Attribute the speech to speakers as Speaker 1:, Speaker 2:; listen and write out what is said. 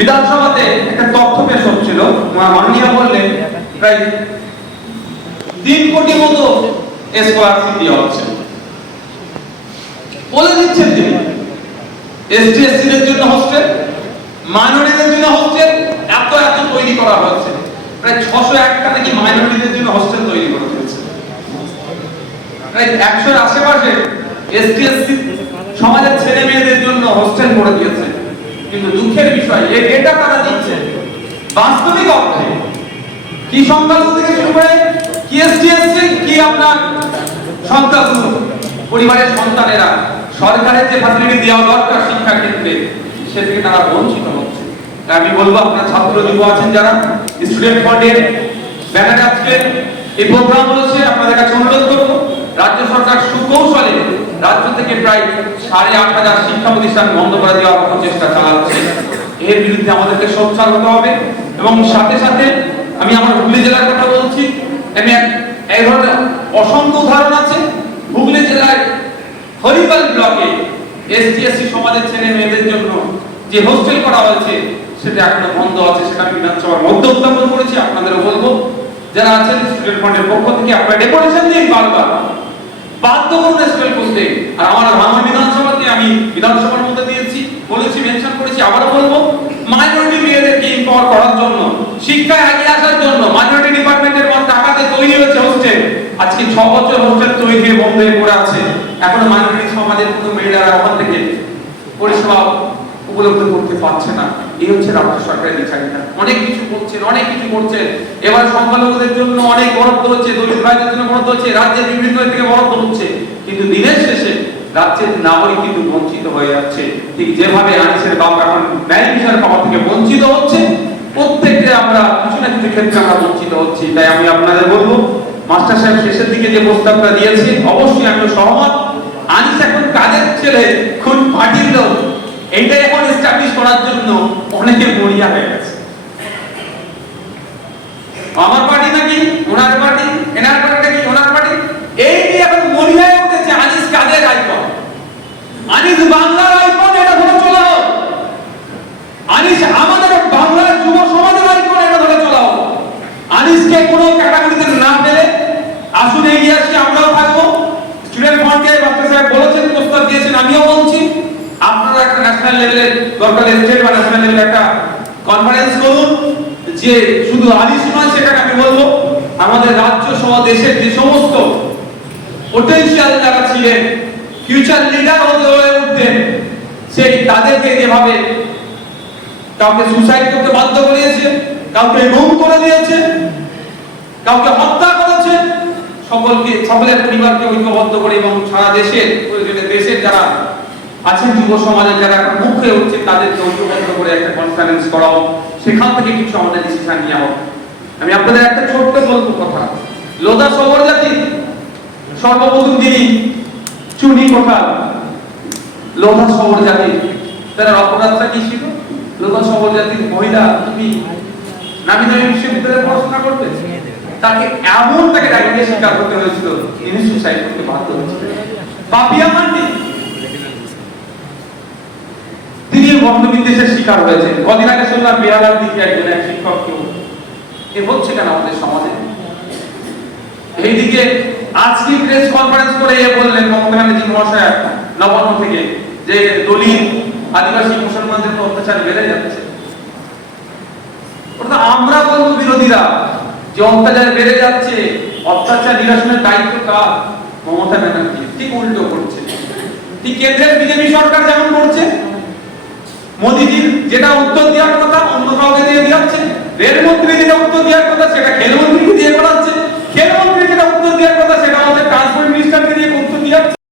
Speaker 1: বিধানসভাতে একটা তথ্য পেশ হচ্ছিল। মাননীয় বললেন প্রায় তিন কোটি মতো স্কলারশিপ দেওয়া হচ্ছে। বলে দিচ্ছেন তিনি। এসটি জন্য হোস্টেল মাইনরিটিদের জন্য হোস্টেল এত এত তৈরি করা হচ্ছে। প্রায় ছশো একটা নাকি মাইনরিটিদের জন্য হোস্টেল তৈরি করা হয়েছে। প্রায় একশোর আশেপাশে এসটি এসসি সমাজের ছেলে মেয়েদের জন্য হোস্টেল করে দিয়েছে। কিন্তু দুঃখের বিষয় এই ডেটা তারা দিচ্ছে? বাস্তবিক অর্থে। কি সংখ্যালঘু থেকে শুরু করে, কি এসটি, এসসি, কি আপনার সংখ্যালঘু পরিবারের সন্তানেরা, সরকারের যে ফ্যাসিলিটি দেওয়া দরকার শিক্ষা ক্ষেত্রে, সে থেকে তারা বঞ্চিত হচ্ছে। আমি বলব, আপনার ছাত্র যুব আছেন যারা স্টুডেন্ট ফান্ডের ব্যানারে আজকে, এই প্রোগ্রাম হচ্ছে আপনাদের কাছে অনুরোধ করব, রাজ্য সরকার সুকৌশলে রাজ্য থেকে প্রায় সাড়ে আট হাজার শিক্ষা প্রতিষ্ঠান বন্ধ করে দেওয়ার প্রচেষ্টা চালাচ্ছে। এর বিরুদ্ধে আমাদেরকে সোচ্চার হতে হবে এবং সাথে সাথে আমি আমার হুগলি জেলার কথা বলছি আমি এক- ধরনের অসংখ্য উদাহরণ আছে। হুগলি জেলায় হরিপাল ব্লকে এসটি এসসি সমাজের ছেলে মেয়েদের জন্য যে হোস্টেল করা হয়েছে, সেটা এখনও বন্ধ আছে। সেটা আমি বিধানসভার মধ্যে উত্থাপন করেছি, আপনাদেরও বলব। যারা আছেন স্টুডেন্ট ফান্ডের পক্ষ থেকে আপনারা ডেপুটেশন দিন বারবার। বাধ্য করুন স্কুল করতে। আর আমার ভাঙা বিধানসভাতে আমি বিধানসভার মধ্যে দিয়েছি, বলেছি মেনশন করেছি, আবারও বলব মাইনরিটি মেয়েদেরকে ইম্পাওয়ার করার জন্য শিক্ষায় এগিয়ে আসার জন্য মাইনরিটি ডিপার্টমেন্টের মধ্যে টাকাতে তৈরি হয়েছে হোস্টেল আজকে ছ বছর হোস্টেল তৈরি হয়ে বন্ধ হয়ে পড়ে আছে। এখন মাইনরিটি সমাজের কোনো মেয়েরা ওখান থেকে পরিষেবা উপলব্ধ করতে পারছে না। এই হচ্ছে রাজ্য সরকারের বিচারিতা অনেক কিছু করছেন, অনেক কিছু করছেন। এবার সংখ্যালঘুদের জন্য অনেক বরাদ্দ হচ্ছে, দলিত ভাইদের জন্য বরাদ্দ হচ্ছে, রাজ্যের বিভিন্ন থেকে বরাদ্দ হচ্ছে। কিন্তু দিনের শেষে রাজ্যের নাগরিক কিন্তু বঞ্চিত হয়ে যাচ্ছে। ঠিক যেভাবে আনিসের বাপ এখন ন্যায় বিচার পাওয়া থেকে বঞ্চিত হচ্ছে প্রত্যেকটা আমরা কিছু না কিছু ক্ষেত্রে আমরা বঞ্চিত হচ্ছি। তাই আমি আপনাদের বলব, মাস্টার সাহেব শেষের দিকে যে প্রস্তাবটা দিয়েছে, অবশ্যই আমি সহমত। আনিস এখন কাজের ছেলে খুব পার্টির লোক এইটা এখন এস্টাবলিশ করার জন্য অনেকে মরিয়া হয়ে গেছে। আমার পার্টি নাকি? ওনার পার্টি? এনার পার্টি নাকি ওনার পার্টি? এই নিয়ে এখন হয়ে উঠেছে আনিস কাদের আইকন। আনিস বাংলার আইকন, এটা ধরে চলা আনিস আমাদের বাংলার যুব সমাজের আইকন, এটা ধরে চলা আনিসকে কোনো ক্যাটাগরিতে না ফেলে আসুন এগিয়ে আসি, আমরাও থাকব। স্টুডেন্ট ফ্রন্টকে ডক্টর সাহেব বলেছেন, প্রস্তাব দিয়েছেন, আমিও বলছি। আপনারা একটা ন্যাশনাল লেভেলে দরকার স্টেট বা ন্যাশনাল লেভেলে একটা কনফারেন্স করুন, যে শুধু আদিস নয় সেটাকে আমি বলব, আমাদের রাজ্য সহ দেশের যে সমস্ত পোটেনশিয়াল যারা ছিলেন ফিউচার লিডার হয়ে উঠতেন, সেই তাদেরকে যেভাবে কাউকে সুসাইড করতে বাধ্য করিয়েছে, কাউকে গুম করে দিয়েছে, কাউকে হত্যা করেছে, সকলকে, সকলের পরিবারকে ঐক্যবদ্ধ করে এবং সারা দেশের দেশের যারা আছেন যুব সমাজের যারা মুখ হয়ে উঠছে, তাদেরকে ঐক্যবদ্ধ করে একটা কনফারেন্স করাও, সেখান থেকে কিছু আমাদের ডিসিশন নেওয়া হোক আমি আপনাদের একটা ছোট্ট বলব কথা লোদা সবর জাতি, সর্বপ্রথম যিনি চুনি কোঠাল লোধা সবর জাতি তার অপরাধটা কি ছিল? লোধা সবর জাতির মহিলা তুমি নামি দামি বিশ্ববিদ্যালয়ে পড়াশোনা করবে? তাকে এমন তাকে ডাইরিয়া শিকার করতে হয়েছিল, তিনি সুসাইড করতে বাধ্য হয়েছিলেন। পাপিয়া মান্ডি তিনি বন্ধবিদ্বেষের শিকার হয়েছেন কদিন আগে শুনলাম বিহারের দিকে একজন এক শিক্ষককে এ হচ্ছে কেন আমাদের সমাজে? এইদিকে আজকে প্রেস কনফারেন্স করে এ বললেন মমতা ব্যানার্জি মহাশয় নবান্ন থেকে যে দলিত আদিবাসী মুসলমানদের অত্যাচার বেড়ে যাচ্ছে। অর্থাৎ আমরা বলব বিরোধীরা, যে অত্যাচার বেড়ে যাচ্ছে, অত্যাচার নিরসনের দায়িত্ব কার? মমতা ব্যানার্জি ঠিক উল্টো করছে। ঠিক কেন্দ্রের বিজেপি সরকার যেমন করছে মোদিজির যেটা উত্তর দেওয়ার কথা, অন্য কাউকে দিয়ে দিচ্ছে রেলমন্ত্রী যেটা উত্তর দেওয়ার কথা, সেটা খেলমন্ত্রীকে দিয়ে করাচ্ছে। খেলমন্ত্রী যেটা উত্তর দেওয়ার কথা, সেটা